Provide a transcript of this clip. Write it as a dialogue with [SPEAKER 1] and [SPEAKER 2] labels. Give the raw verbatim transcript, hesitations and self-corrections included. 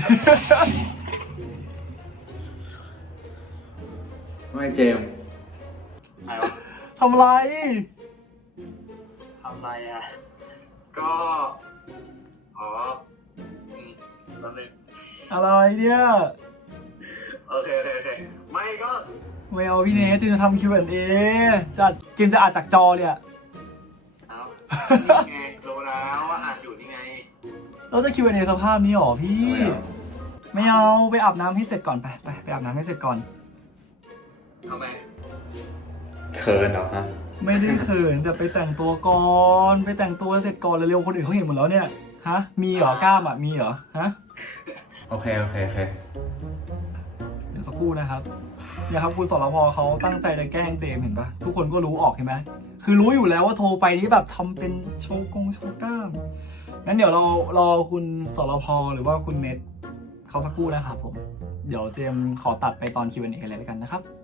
[SPEAKER 1] ไม่เจมส์
[SPEAKER 2] อะไรวะ
[SPEAKER 3] ทำไร
[SPEAKER 2] ทำอะไรอ่ะก็อ๋ออืมแป๊บนึง
[SPEAKER 3] อะไรเนี่ย
[SPEAKER 2] โอเคโอเคโอเคไม่ก็
[SPEAKER 3] ไม่เอาพี่เนทจินจะทำ คิว แอนด์ เอ จะจินจะอ่านจากจอเลยอะ
[SPEAKER 2] เอานี่ไงรู้แล้วว่าอ่านอยู่นี่ไง
[SPEAKER 3] เราจะ คิว แอนด์ เอ สภาพนี้หรอพี่
[SPEAKER 1] ไม่เอา
[SPEAKER 3] ไม่เอาไปอาบน้ำให้เสร็จก่อนไปไปไปอาบน้ำให้เสร็จก่อน
[SPEAKER 2] ทำไม
[SPEAKER 1] เขินเหรอฮะ
[SPEAKER 3] ไม่ได้เขินแต่ไปแต่งตัวก่อน ไปแต่งตัวเสร็จก่อนเร็วๆคนอื่นเขาเห็นหมดแล้วเนี่ยฮะมีเหรอกล้ามอ่ะมีเหรอฮะ
[SPEAKER 1] โอเคโอเคโอเค
[SPEAKER 3] เดี๋ยวสักครู่นะครับเนี่ยครับคุณสรพเขาตั้งใจจะแกล้งเจมส์เห็นปะทุกคนก็รู้ออกเห็นไหมคือรู้อยู่แล้วว่าโทรไปนี่แบบทำเป็นโชว์กงโชว์กล้ามงั้นเดี๋ยวเรารอคุณสรพหรือว่าคุณเน็ตเขาสักครู่นะครับผมเดี๋ยวเจมส์ขอตัดไปตอน คิว แอนด์ เอ เลยแล้วกันนะครับ